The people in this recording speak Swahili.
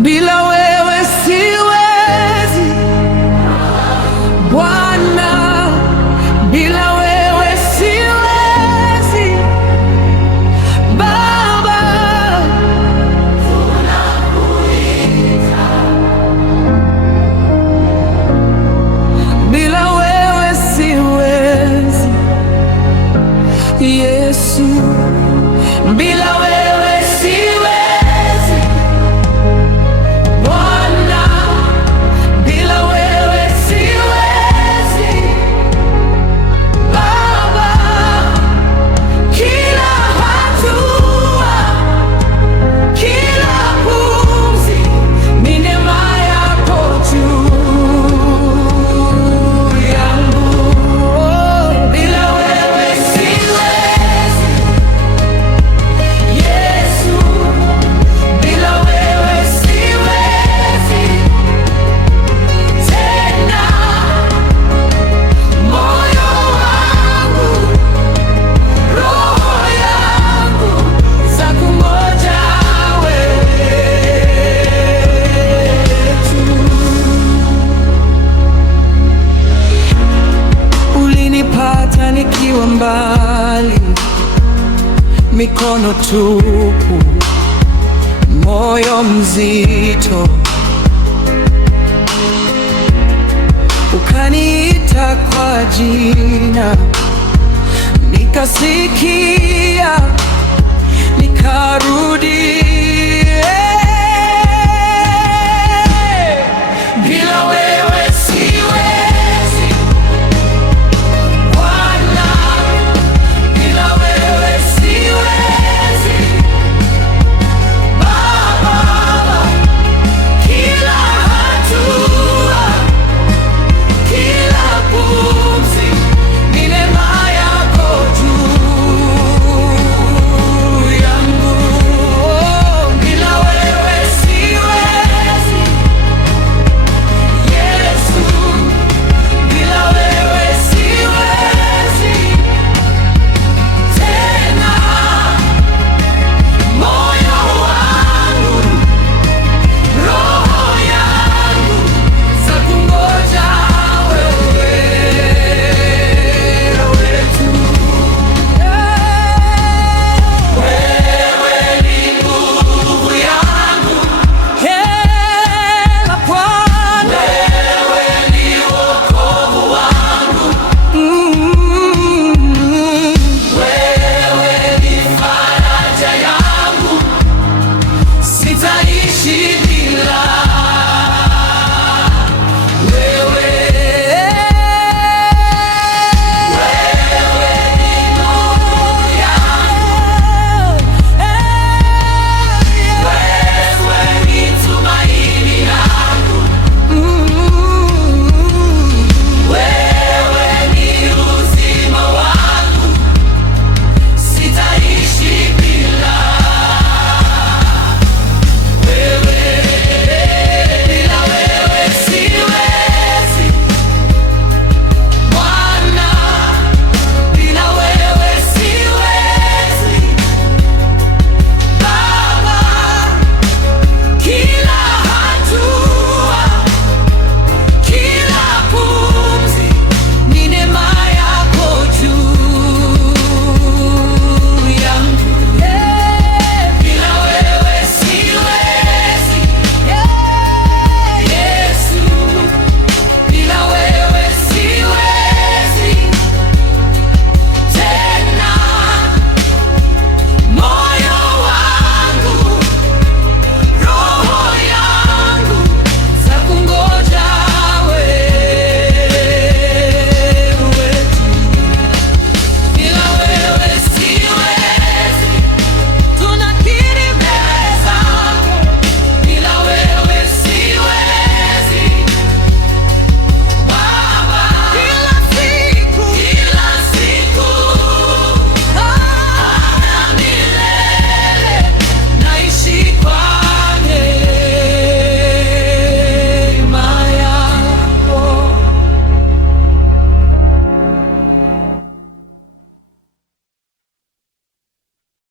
Bila wewe siwezi Bwana, bila wewe siwezi Baba, tunakuita. Bila wewe siwezi Yesu, bila wewe siwezi Bwana, bila wewe siwezi Baba. Kila hatua, kila pumzi ni neema yako juu yangu. Bila wewe siwezi Yesu, bila wewe siwezi tena. Moyo wangu, roho yangu zakungoja wewe tu. Ulinipata nikiwa mbali, mikono tupu, moyo mzito, ukaniita kwa jina, nikasikia, nikarudi